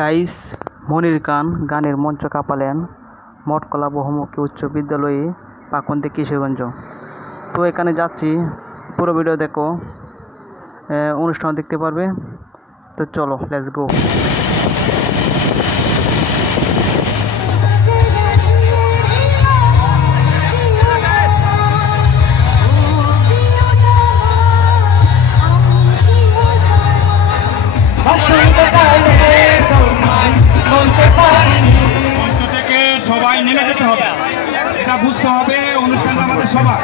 Guys, মনির কান গানের মঞ্চ কাঁপালেন মঠকলা বহুমুখী উচ্চ বিদ্যালয়ে পাকন্দি কিশোরগঞ্জ। তো এখানে যাচ্ছি, পুরো ভিডিও দেখো অনুষ্ঠান দেখতে পারবে। তো চলো লেটস গো সবাই নেমে যেতে হবে। এটা বুঝতে হবে অনুষ্ঠানটা আমাদের সবার।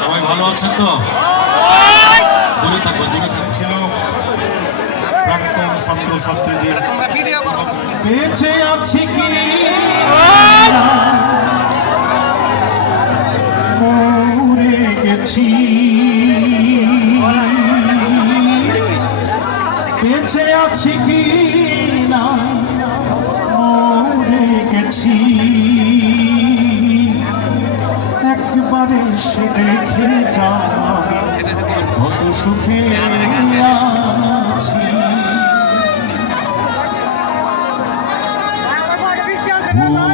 সবাই ভালো আছেন তো? দূরে থাকব দূরে ছিল প্রাক্তন ছাত্র ছাত্রীদের বেঁচে আছি কি? মরে গেছি। বেঁচে আছি কি না? একবারে সে দেখে যাই। কত সুখে আছি।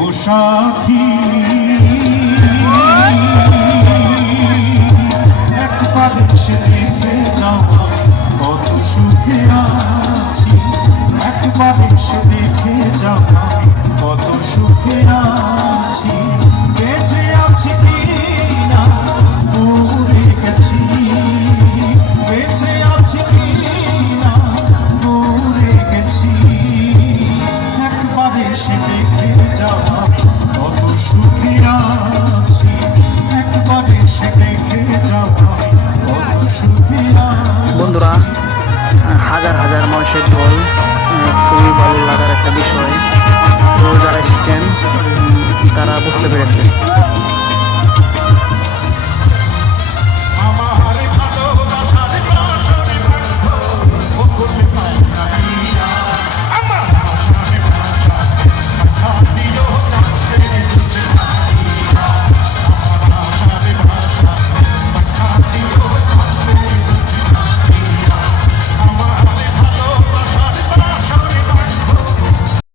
ও সাথী। একবারে দেখে যাও কত সুখে আছি। একবারে দেখে যাও কত সুখে আছি। বন্ধুরা, হাজার হাজার মানুষের দল খুবই ভালো লাগার একটা বিষয়। তো যারা এসেছেন তারা বুঝতে পেরেছে